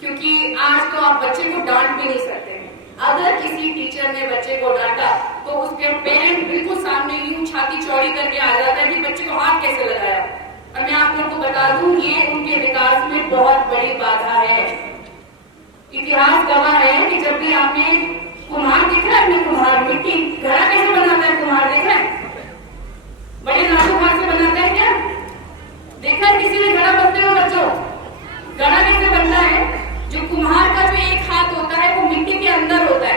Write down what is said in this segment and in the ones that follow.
क्योंकि आज तो आप बच्चे को डांट भी नहीं सकते हैं। अगर किसी टीचर ने बच्चे को डांटा तो उसके पेरेंट बिल्कुल सामने यूं छाती चौड़ी करके आ जाता है कि बच्चे को हाथ कैसे लगाया। और मैं आप लोगों को बता दूं, ये उनके विकास में बहुत बड़ी बाधा है। इतिहास गवाह है कि जब भी आपने कुम्हार देखा है, अपने कुम्हार मिट्टी घड़ा कैसे बनाता है, कुम्हार देखा है? बड़े नाजुक हाथ से बनाता है क्या? देखा है किसी ने घड़ा बनते हो बच्चों? घड़ा कैसे बनता है? जो कुम्हार का जो एक हाथ होता है वो मिट्टी के अंदर होता है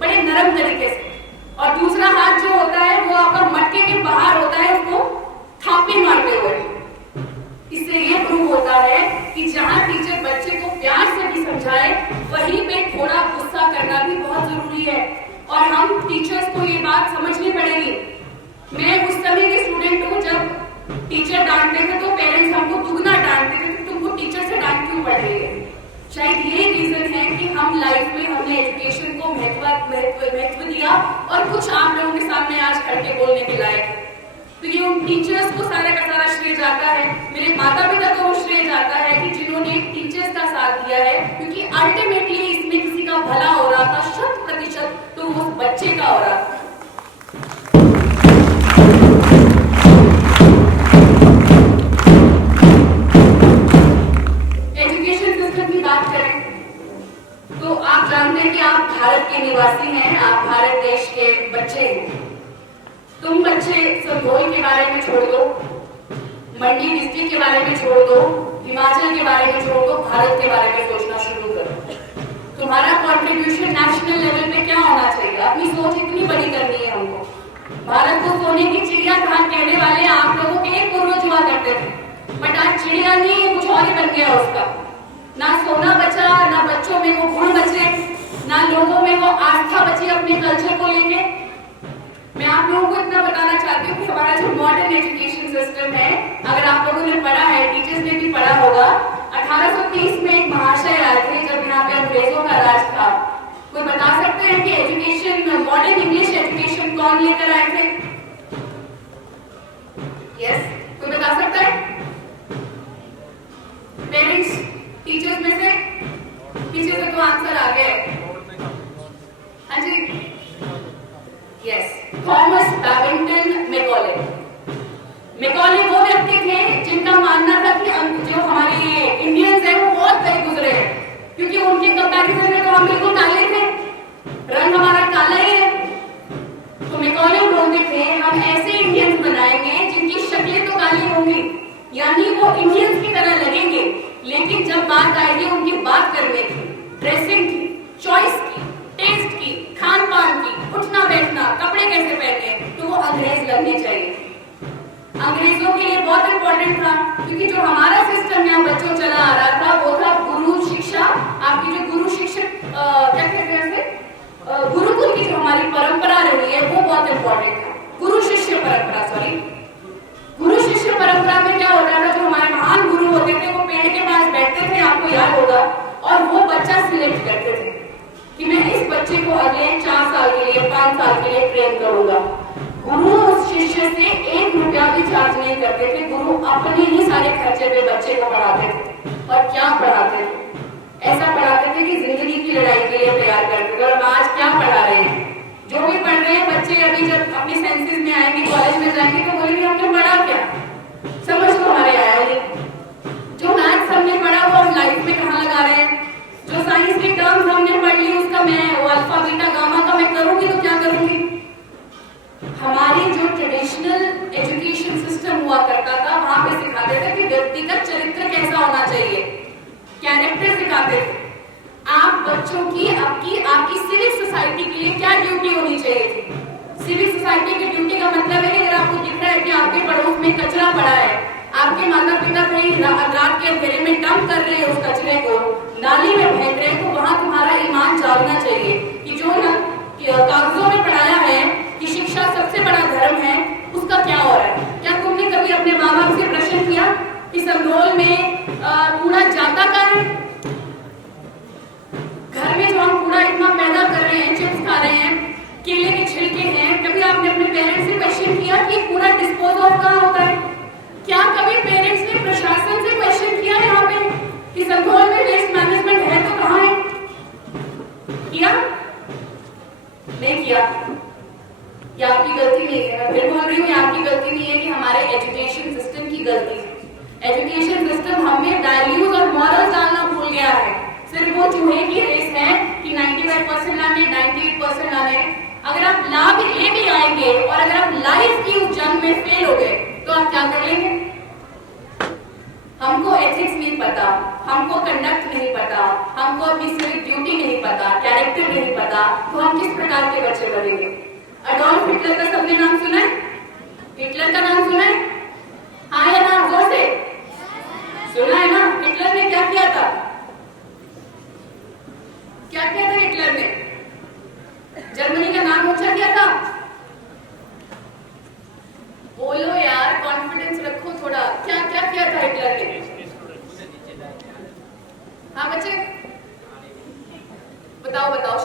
बड़े नरम तरीके से, और दूसरा हाथ जो होता है वो आपका मटके के बाहर होता है, उसको थापी मारते हुए। इससे ये प्रूव होता है कि जहां टीचर बच्चे को प्यार से भी समझाए, वहीं पे थोड़ा गुस्सा करना भी बहुत जरूरी है। और हम टीचर्स को ये बात समझनी पड़ेगी। मैं उस समय की स्टूडेंट हूँ जब टीचर डांटते थे तो पेरेंट्स हमको दुगना डांटते थे कि तुमको टीचर से डांट क्यों पड़ रही है। शायद ये रीजन है कि हम लाइफ में हमने एजुकेशन को महत्व दिया और कुछ आप लोगों के सामने आज खड़ के बोलने के लायक है। तो ये उन टीचर्स को सारा का सारा श्रेय जाता है, मेरे माता पिता को श्रेय जाता है कि जिन्होंने टीचर्स का साथ दिया है, क्योंकि अल्टीमेटली इसमें किसी का भला हो रहा था 100%, तो उस बच्चे का हो रहा था। एजुकेशन सिस्टम की बात करें तो आप जानते हैं कि आप भारत के निवासी हैं, आप भारत देश के बच्चे हैं। तुम बच्चे संगोल के बारे में छोड़ दो, मंडी डिस्ट्रिक्ट के बारे में छोड़ दो, हिमाचल के बारे में छोड़ दो, भारत के बारे में सोचना शुरू करो। तुम्हारा कंट्रीब्यूशन नेशनल लेवल पे क्या होना चाहिए? अपनी सोच इतनी बड़ी करनी है हमको। भारत को सोने की चिड़िया कहा कहने वाले आप लोगों के एक पूर्वज हुआ करते थे, बट आज चिड़िया नहीं, कुछ और ही बन गया उसका। ना सोना बचा, ना बच्चों में वो गुण बचे, ना लोगों में वो आस्था बची अपने कल्चर को लेके। मैं आप लोगों को इतना बताना चाहती हूँ कि हमारा जो मॉडर्न एजुकेशन सिस्टम है, अगर आप लोगों ने पढ़ा है, टीचर्स ने भी पढ़ा होगा, 1830 में एक महाशय आए थे जब यहाँ पे अंग्रेजों का राज था। कोई बता सकते हैं कि एजुकेशन, मॉडर्न इंग्लिश एजुकेशन कौन लेकर आए थे? यस, कोई बता सकता है? पेरेंट्स, टीचर्स में से? पीछे से तो आंसर आ गए। हाँ जी, यस, थॉमस बैबिंगटन मैकॉले। मैकॉले वो व्यक्ति थे जिनका मानना था कि जो हमारे इंडियंस हैं वो बहुत सही गुजरे हैं, क्योंकि उनके कंपैरिजन में तो हम बिल्कुल काले थे, रंग हमारा काला ही है। तो मैकॉले बोलते थे हम ऐसे इंडियंस बनाएंगे जिनकी शक्लें तो काली होंगी, यानी वो इंडियंस की तरह लगेंगे, लेकिन जब बात आएगी उनकी बात करने की, ड्रेसिंग की, चॉइस की, टेस्ट की, खान पान की, उठना बैठना, कपड़े कैसे पहने, तो वो अंग्रेज लगने चाहिए। अंग्रेजों के लिए बहुत इंपॉर्टेंट था, क्योंकि जो हमारा सिस्टम यहाँ बच्चों चला आ रहा था वो था गुरु शिक्षा। आपकी जो गुरु शिक्षक क्या कहते हैं, गुरुकुल की जो हमारी परंपरा रही है वो बहुत इंपॉर्टेंट था। गुरु शिष्य परंपरा, सॉरी, गुरु शिष्य परंपरा में क्या होता था, जो हमारे महान गुरु होते थे वो पेड़ के पास बैठते थे, आपको याद होगा, और वो बच्चा सिलेक्ट करते थे कि मैं इस बच्चे को अगले 4 साल के लिए, 5 साल के लिए ट्रेन करूंगा। गुरु उस शिष्य से 1 रुपया भी चार्ज नहीं करते थे, गुरु अपने ही सारे खर्चे पे बच्चे को पढ़ाते थे। और क्या पढ़ाते थे? ऐसा पढ़ाते थे कि जिंदगी की लड़ाई के लिए तैयार करते थे। और आज क्या पढ़ा रहे हैं? जो भी पढ़ रहे हैं बच्चे अभी जब अपने सेंसेस में आएंगे, कॉलेज में जाएंगे, तो बोलेंगे हमने पढ़ा क्या? समझ तो हमारे आया नहीं। जो मैथ्स हमने पढ़ा वो हम लाइफ में कहाँ लगा रहे हैं? जो साइंस के टर्म्स हमने पढ़ ली उसका मैं वो अल्फा बीटा गामा का मैं करूंगी तो क्या करूंगी? हमारी जो ट्रेडिशनल एजुकेशन सिस्टम हुआ करता था वहां पे सिखाते थे कि व्यक्तिगत चरित्र कैसा होना चाहिए, कैरेक्टर सिखाते थे। आप बच्चों की आपकी सिविक सोसाइटी के लिए क्या ड्यूटी होनी चाहिए थी? सिविक सोसाइटी की ड्यूटी का मतलब है कि अगर आपको दिख रहा है कि आपके पड़ोस में कचरा पड़ा है, आपके माता पिता कहीं रात के अंधेरे में डंप कर रहे हैं उस कचरे को, नाली में फेंक रहे हैं, तो वहां तुम्हारा ईमान जागना चाहिए कि जो कागजों में पढ़ाया है कि शिक्षा सबसे बड़ा धर्म है, उसका क्या हो रहा है? क्या तुमने कभी अपने माँ बाप से प्रश्न किया कि संगोल में कूड़ा जाता कहाँ है? घर में जो हम कूड़ा इतना पैदा कर रहे हैं, चिप्स खा रहे हैं, केले के छिलके हैं, कभी आपने अपने पेरेंट्स से क्वेश्चन किया कि कूड़ा डिस्पोज ऑफ कहाँ होता है? क्या कभी पेरेंट्स ने प्रशासन से क्वेश्चन किया है वो चूहे की रेस है कि 95% लाने, 98% लाने। अगर आप ला भी ले भी आएंगे और अगर आप लाइफ की उस जंग में फेल हो गए तो आप क्या कर लेंगे? हमको एथिक्स नहीं पता, हमको कंडक्ट नहीं पता, हमको अपनी सिविक ड्यूटी नहीं पता, कैरेक्टर नहीं पता, तो हम किस प्रकार के बच्चे बनेंगे? एडोल्फ हिटलर का सबने नाम सुना है? हिटलर का नाम सुना है? हाँ या ना? जोर से सुना है ना? हिटलर ने क्या किया था? क्या किया था हिटलर ने? जर्मनी का नाम ऊंचा किया था। बोलो यार, कॉन्फिडेंस रखो थोड़ा। क्या क्या किया था हिटलर ने? हाँ बच्चे बताओ बताओ।